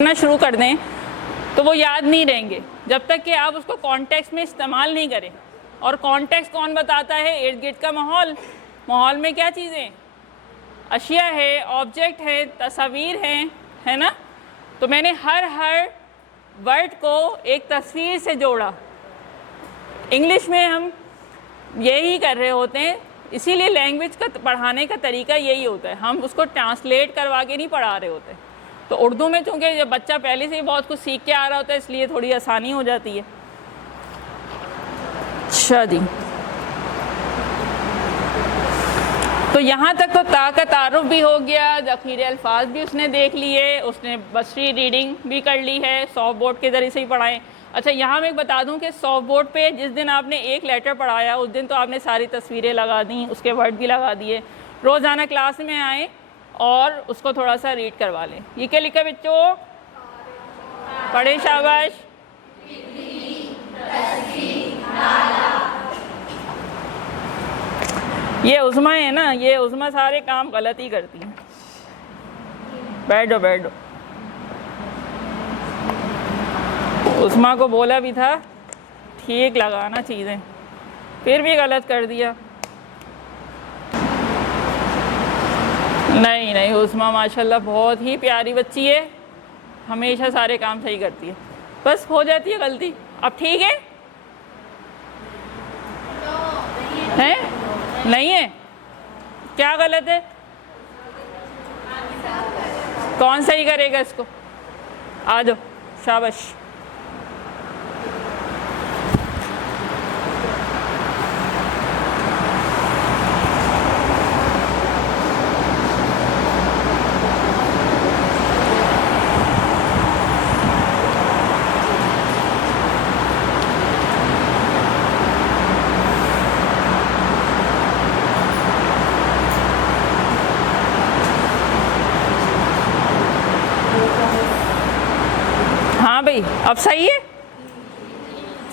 करना शुरू कर दें तो वो याद नहीं रहेंगे जब तक कि आप उसको कॉन्टेक्स्ट में इस्तेमाल नहीं करें। और कॉन्टेक्स्ट कौन बताता है? इर्द गिर्द का माहौल। माहौल में क्या चीज़ें, अशिया है, ऑब्जेक्ट है, तस्वीर हैं, है ना। तो मैंने हर वर्ड को एक तस्वीर से जोड़ा। इंग्लिश में हम यही कर रहे होते हैं, इसीलिए लैंग्वेज का पढ़ाने का तरीका यही होता है, हम उसको ट्रांसलेट करवा के नहीं पढ़ा रहे होते। तो उर्दू में चूँकि जब बच्चा पहले से ही बहुत कुछ सीख के आ रहा होता है, इसलिए थोड़ी आसानी हो जाती है। अच्छा जी, तो यहाँ तक तो ता का तारुफ भी हो गया, ज़ख़ीरे अल्फाज भी उसने देख लिए, उसने बसरी रीडिंग भी कर ली है, सॉफ्ट बोर्ड के ज़रिए से ही पढ़ाएं। अच्छा, यहाँ मैं बता दूँ कि सॉफ्ट बोर्ड पे जिस दिन आपने एक लेटर पढ़ाया उस दिन तो आपने सारी तस्वीरें लगा दी, उसके वर्ड भी लगा दिए। रोज़ाना क्लास में आएँ और उसको थोड़ा सा रीड करवा लें। ये क्या लिखा बच्चों? पढ़े, शाबाश। ये उस्मा है ना, ये उस्मा सारे काम गलत ही करती हैं। बैठो बैठो। उस्मा को बोला भी था ठीक लगाना चीज़ें, फिर भी गलत कर दिया। नहीं, उस्मा माशाल्लाह बहुत ही प्यारी बच्ची है, हमेशा सारे काम सही करती है, बस हो जाती है गलती। अब ठीक है? नहीं है? क्या गलत है? कौन सही करेगा इसको? आ जाओ, शाबाश। अब सही है?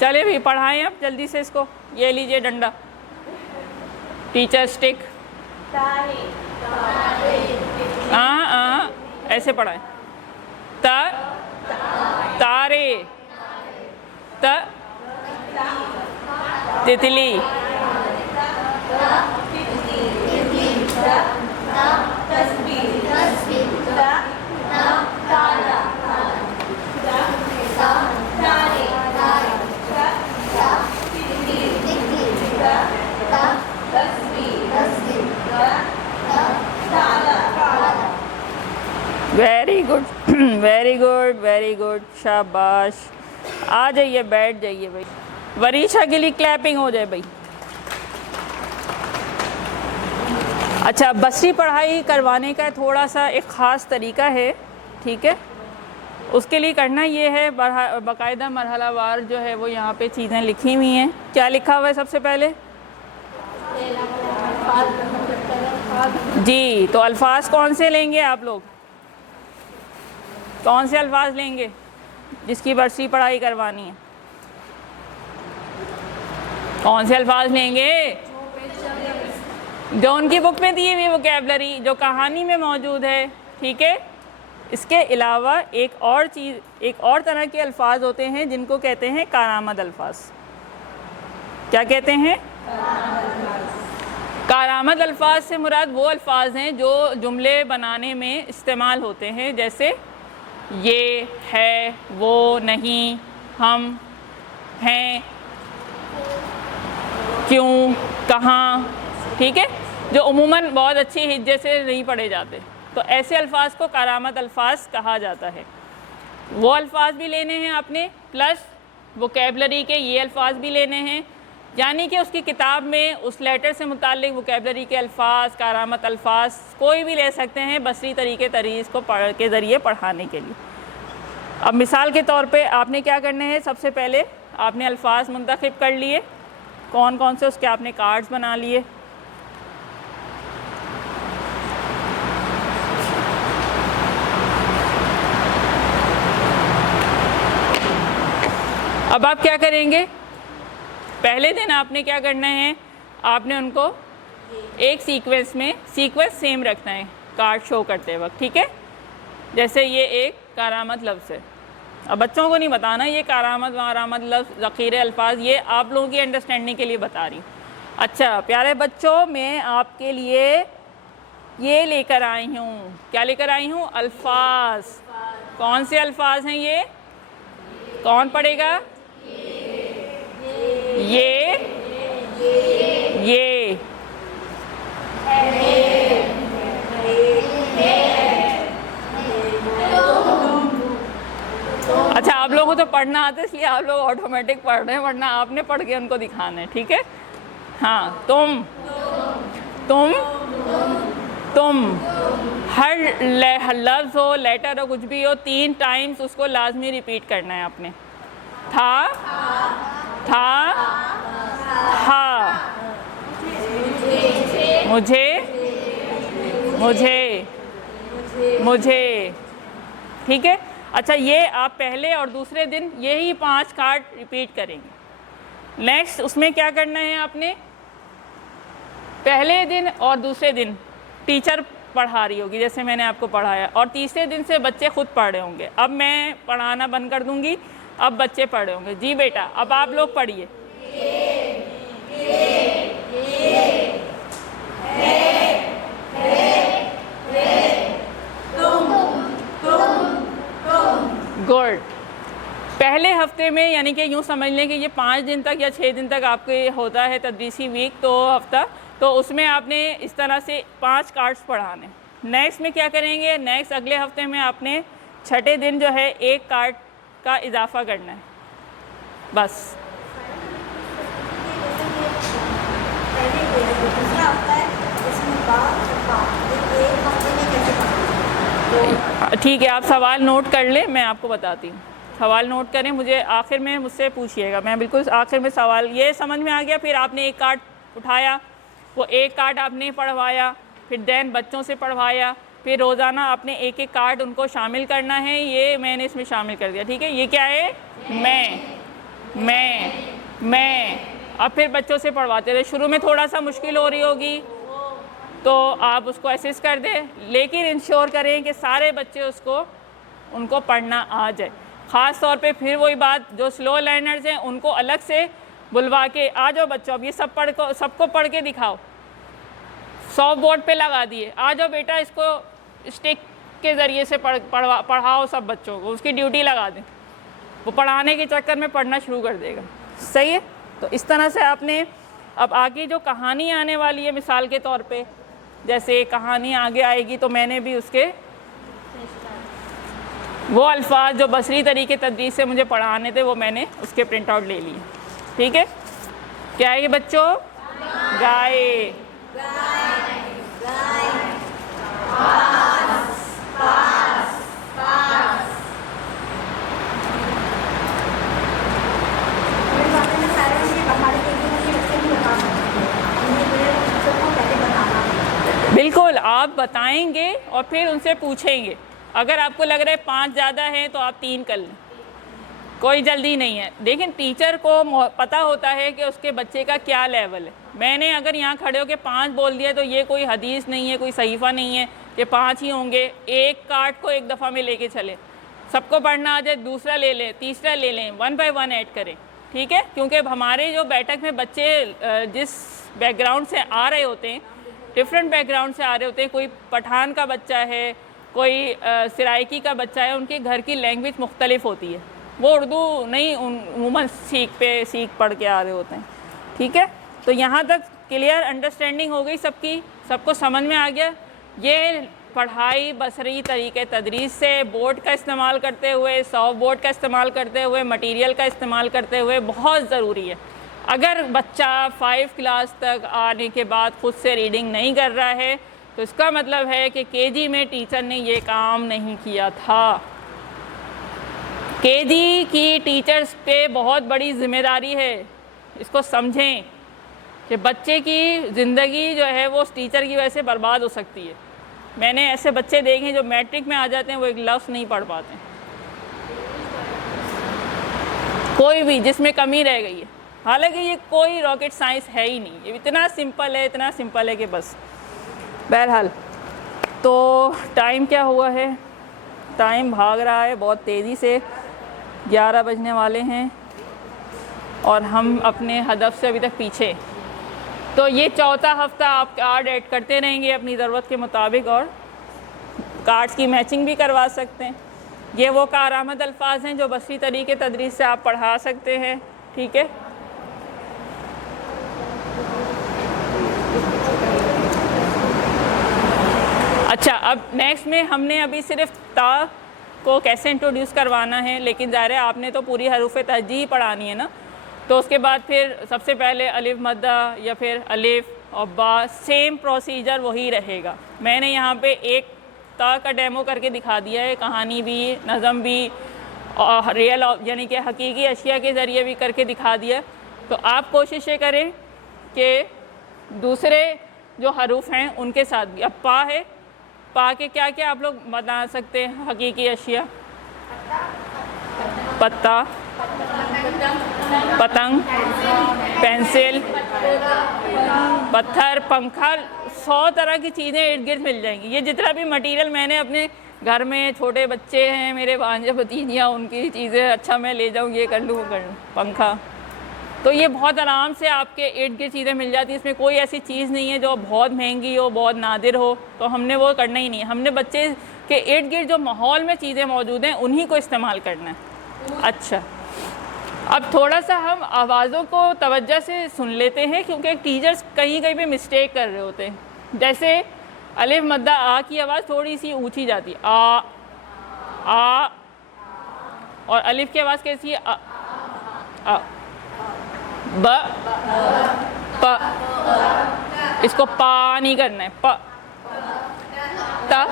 चले भी पढ़ाएं अब जल्दी से इसको। ये लीजिए डंडा, टीचर स्टिक। हाँ, ऐसे पढ़ाएं। तारे, तितली, very good, very good, very good, शाबाश। आ जाइए, बैठ जाइए भाई। वरीशा के लिए क्लैपिंग हो जाए भाई। अच्छा, बसरी पढ़ाई करवाने का थोड़ा सा एक ख़ास तरीका है, ठीक है। उसके लिए करना ये है, बाकायदा मरहलावार जो है वो यहाँ पे चीज़ें लिखी हुई हैं। क्या लिखा हुआ है सबसे पहले? जी, तो अल्फाज कौन से लेंगे आप लोग? कौन से अल्फाज लेंगे जिसकी बरसी पढ़ाई करवानी है? कौन से अल्फाज लेंगे? जो उनकी बुक में दी हुई वोकैबलरी, जो कहानी में मौजूद है, ठीक है। इसके अलावा एक और चीज़, एक और तरह के अल्फाज होते हैं जिनको कहते हैं कारामद अल्फाज। क्या कहते हैं? कारामद अल्फाज से मुराद वो अल्फाज हैं जो जुमले बनाने में इस्तेमाल होते हैं, जैसे ये, है, वो, नहीं, हम, हैं, क्यों, कहाँ, ठीक है, जो उमूमन बहुत अच्छी हिज्जे से नहीं पढ़े जाते। तो ऐसे अल्फाज को कारामद अल्फाज कहा जाता है। वो अल्फाज भी लेने हैं आपने, प्लस वोकैबलरी के ये अल्फाज भी लेने हैं, यानी कि उसकी किताब में उस लेटर से मुताल्लिक वोकैबलरी के अल्फाज, कारामत अल्फाज कोई भी ले सकते हैं बसरी तरीके तरीक़ को पढ़ के ज़रिए पढ़ाने के लिए। अब मिसाल के तौर पे आपने क्या करना है, सबसे पहले आपने अल्फाज मुंतखब कर लिए, कौन कौन से, उसके आपने कार्ड्स बना लिए। अब आप क्या करेंगे, पहले दिन आपने क्या करना है, आपने उनको एक सीक्वेंस में, सीक्वेंस सेम रखना है कार्ड शो करते वक्त, ठीक है। जैसे ये एक कारामत लफ्ज़ है, अब बच्चों को नहीं बताना ये कारामत वारामत लफ्ज़ ज़ख़ीरे अल्फाज, ये आप लोगों की अंडरस्टैंडिंग के लिए बता रही हूँ। अच्छा प्यारे बच्चों, मैं आपके लिए ये लेकर आई हूँ, क्या लेकर आई हूँ? अल्फाज। कौन से अल्फाज हैं ये? कौन पढ़ेगा? ये अच्छा, आप लोगों को तो पढ़ना आता है इसलिए आप लोग ऑटोमेटिक पढ़ रहे हैं, वरना आपने पढ़ के उनको दिखाना है, ठीक है? हाँ, तुम हर लफ्ज़ हो, लेटर हो, कुछ भी हो, 3 टाइम्स उसको लाजमी रिपीट करना है आपने। था, मुझे, ठीक है? अच्छा, ये आप पहले और दूसरे दिन यही 5 कार्ड रिपीट करेंगे। नेक्स्ट उसमें क्या करना है आपने? पहले दिन और दूसरे दिन टीचर पढ़ा रही होगी जैसे मैंने आपको पढ़ाया, और तीसरे दिन से बच्चे खुद पढ़ रहे होंगे। अब मैं पढ़ाना बंद कर दूंगी, अब बच्चे पढ़ रहे होंगे। जी बेटा, अब आप लोग पढ़िए। गुड। पहले हफ्ते में, यानी कि यूँ समझ लें कि ये 5 दिन तक या 6 दिन तक आपके होता है तदरीसी वीक, तो हफ्ता, तो उसमें आपने इस तरह से 5 कार्ड्स पढ़ाने। नेक्स्ट में क्या करेंगे? नेक्स्ट अगले हफ्ते में आपने छठे दिन जो है 1 कार्ड का इजाफा करना है, बस। ठीक है, आप सवाल नोट कर लें, मैं आपको बताती हूँ। सवाल नोट करें, मुझे आखिर में मुझसे पूछिएगा, मैं बिल्कुल आखिर में सवाल, ये समझ में आ गया? फिर आपने 1 कार्ड उठाया, वो 1 कार्ड आपने पढ़वाया, फिर देन बच्चों से पढ़वाया, फिर रोज़ाना आपने 1-1 कार्ड उनको शामिल करना है। ये मैंने इसमें शामिल कर दिया, ठीक है? ये क्या है? मैं। अब फिर बच्चों से पढ़वाते रहे। शुरू में थोड़ा सा मुश्किल हो रही होगी तो आप उसको असिस्ट कर दें, लेकिन इंश्योर करें कि सारे बच्चे उनको पढ़ना आ जाए। ख़ास तौर पे फिर वही बात, जो स्लो लर्नर्स हैं उनको अलग से बुलवा के, आ जाओ बच्चों, अब ये सबको पढ़ के दिखाओ। सॉफ्ट बोर्ड पे लगा दिए, आ जाओ बेटा, इसको स्टिक के ज़रिए से पढ़ाओ सब बच्चों को, उसकी ड्यूटी लगा दें, वो पढ़ाने के चक्कर में पढ़ना शुरू कर देगा। सही है? तो इस तरह से आपने, अब आगे जो कहानी आने वाली है, मिसाल के तौर पे जैसे कहानी आगे आएगी, तो मैंने भी उसके वो अल्फाज जो बसरी तरीके तदरीस से मुझे पढ़ाने थे, वो मैंने उसके प्रिंट आउट ले लिए, ठीक है? क्या है ये बच्चों? गाय, बिल्कुल आप बताएंगे और फिर उनसे पूछेंगे। अगर आपको लग रहा है 5 ज़्यादा हैं तो आप 3 कर लें, कोई जल्दी नहीं है। लेकिन टीचर को पता होता है कि उसके बच्चे का क्या लेवल है। मैंने अगर यहाँ खड़े होकर 5 बोल दिया तो ये कोई हदीस नहीं है, कोई सहीफ़ा नहीं है कि 5 ही होंगे। 1 कार्ड को 1 दफ़ा में लेके चले, सबको पढ़ना आ जाए, दूसरा ले लें, तीसरा ले लें, 1 बाय 1 ऐड करें, ठीक है? क्योंकि हमारे जो बैठक में बच्चे जिस बैकग्राउंड से आ रहे होते हैं, डिफरेंट बैकग्राउंड से आ रहे होते हैं, कोई पठान का बच्चा है, कोई सराइकी का बच्चा है, उनके घर की लैंग्वेज मुख्तलिफ होती है, वो उर्दू नहीं उमूमन सीख पढ़ के आ रहे होते हैं, ठीक है? तो यहाँ तक क्लियर अंडरस्टैंडिंग हो गई सबकी, सबको समझ में आ गया। ये पढ़ाई बसरी तरीके तदरीस से बोर्ड का इस्तेमाल करते हुए, सॉफ्ट बोर्ड का इस्तेमाल करते हुए, मटीरियल का इस्तेमाल करते हुए बहुत ज़रूरी है। अगर बच्चा 5 क्लास तक आने के बाद खुद से रीडिंग नहीं कर रहा है तो इसका मतलब है कि केजी में टीचर ने ये काम नहीं किया था। केजी की टीचर्स पे बहुत बड़ी जिम्मेदारी है, इसको समझें कि बच्चे की ज़िंदगी जो है वो उस टीचर की वजह से बर्बाद हो सकती है। मैंने ऐसे बच्चे देखे जो मैट्रिक में आ जाते हैं, वो एक लफ्ज़ नहीं पढ़ पाते, कोई भी, जिसमें कमी रह गई है। हालांकि ये कोई रॉकेट साइंस है ही नहीं, ये इतना सिंपल है, इतना सिंपल है कि बस। बहरहाल तो टाइम क्या हुआ है? टाइम भाग रहा है बहुत तेज़ी से, 11 बजने वाले हैं और हम अपने हदफ से अभी तक पीछे। तो ये चौथा हफ्ता आप कार्ड ऐड करते रहेंगे अपनी ज़रूरत के मुताबिक और कार्ड्स की मैचिंग भी करवा सकते हैं। ये वो कारआमद अल्फाज हैं जो बसरी तरीके तदरीस से आप पढ़ा सकते हैं, ठीक है। अच्छा, अब नेक्स्ट में हमने अभी सिर्फ ता को कैसे इंट्रोड्यूस करवाना है, लेकिन ज़ाहिर है आपने तो पूरी हरूफ तहजी पढ़ानी है ना, तो उसके बाद फिर सबसे पहले अलिफ मद्दा या फिर अलिफ और बा, सेम प्रोसीजर वही रहेगा। मैंने यहाँ पे एक ता का डेमो करके दिखा दिया है, कहानी भी, नज़म भी और रियल यानी कि हकीकी अशिया के ज़रिए भी करके दिखा दिया। तो आप कोशिश ये करें कि दूसरे जो हरूफ हैं उनके साथ भी, अब पा है, पा के क्या क्या आप लोग बता सकते हैं हकीकी अशिया? पत्ता, पतंग, पेंसिल, पत्थर, पंखा, 100 तरह की चीज़ें इर्द गिर्द मिल जाएंगी। ये जितना भी मटेरियल मैंने अपने घर में, छोटे बच्चे हैं मेरे भांजे भतीजियाँ, उनकी चीज़ें, अच्छा मैं ले जाऊँ, ये कर लूँ, वो कर लूँ, पंखा, तो ये बहुत आराम से आपके इर्द गिर्द चीज़ें मिल जाती हैं। इसमें कोई ऐसी चीज़ नहीं है जो बहुत महंगी हो, बहुत नादिर हो, तो हमने वो करना ही नहीं है। हमने बच्चे के इर्द गिर्द जो माहौल में चीज़ें मौजूद हैं उन्हीं को इस्तेमाल करना है। अच्छा, अब थोड़ा सा हम आवाज़ों को तवज्जो से सुन लेते हैं, क्योंकि टीचर्स कहीं कहीं पे मिस्टेक कर रहे होते हैं। जैसे अलिफ मद्दा आ की आवाज़ थोड़ी सी ऊंची जाती है, आ, और अलिफ की आवाज़ कैसी है? आ। ब, प, इसको पा नहीं करना है, प, ता,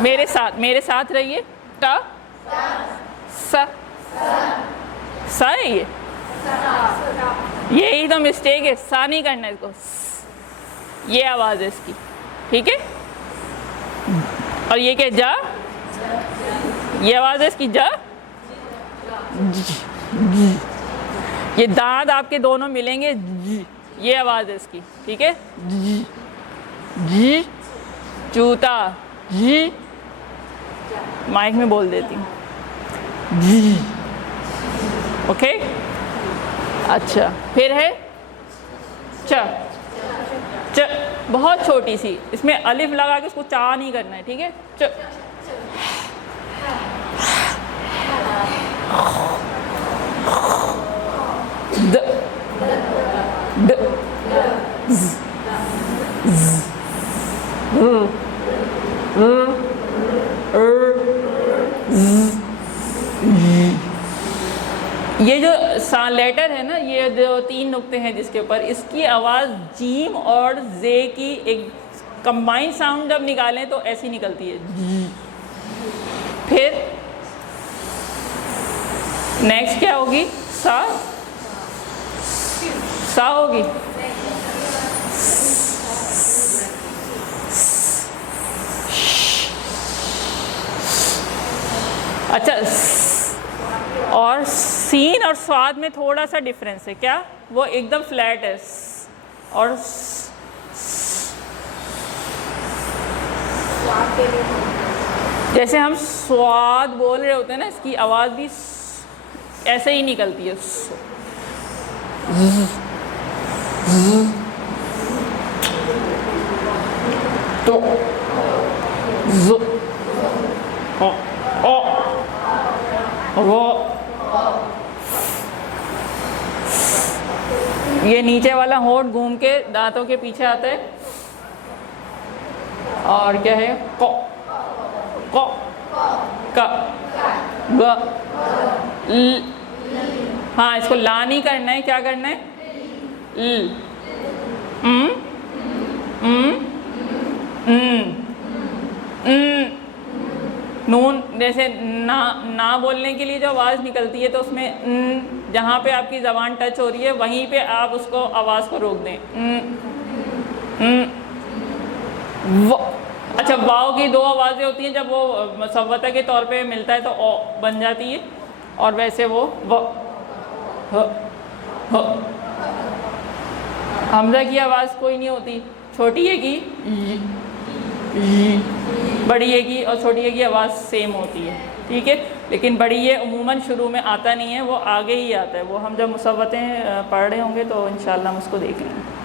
मेरे साथ रहिए, टा, सा, सा है ये, यही तो मिस्टेक है, सा नहीं करना है इसको, ये आवाज़ है इसकी, ठीक है। और ये क्या, जा, ये आवाज़ है इसकी, जा, ये दांत आपके दोनों मिलेंगे, ये आवाज़ है इसकी, ठीक है। जी, जूता, जी, माइक में बोल देती हूँ, जी, ओके। अच्छा, फिर है च, च, बहुत छोटी सी, इसमें अलिफ लगा के इसको चा नहीं करना है, ठीक है। च, द, द, ज, ज, ये जो लेटर है ना, ये जो 3 नुक्ते हैं जिसके ऊपर, इसकी आवाज़ जीम और जे की एक कंबाइंड साउंड जब निकालें तो ऐसी निकलती है। फिर नेक्स्ट क्या होगी? सा, सा होगी, अच्छा। और सीन और स्वाद में थोड़ा सा डिफरेंस है, क्या? वो एकदम फ्लैट है, और जैसे हम स्वाद बोल रहे होते हैं ना, इसकी आवाज़ भी ऐसे ही निकलती है। तो वो ये नीचे वाला होंठ घूम के दांतों के पीछे आता है, और क्या है? को, को, का, ग, ल, हाँ, इसको ला नहीं करना है, क्या करना है? ल, नून, जैसे ना बोलने के लिए जो आवाज़ निकलती है तो उसमें जहाँ पे आपकी ज़बान टच हो रही है वहीं पे आप उसको आवाज़ को रोक दें। अच्छा, वाव की 2 आवाज़ें होती हैं, जब वो मुसव्वता के तौर पे मिलता है तो ओ बन जाती है, और वैसे वो व, ह, हमजा की आवाज़ कोई नहीं होती, छोटी है कि बड़ी ए की और छोटी ए की आवाज़ सेम होती है, ठीक है। लेकिन बड़ी ए उमूमन शुरू में आता नहीं है, वो आगे ही आता है। वो हम जब मुसव्वतें पढ़ रहे होंगे तो इंशाल्लाह हम उसको देखेंगे।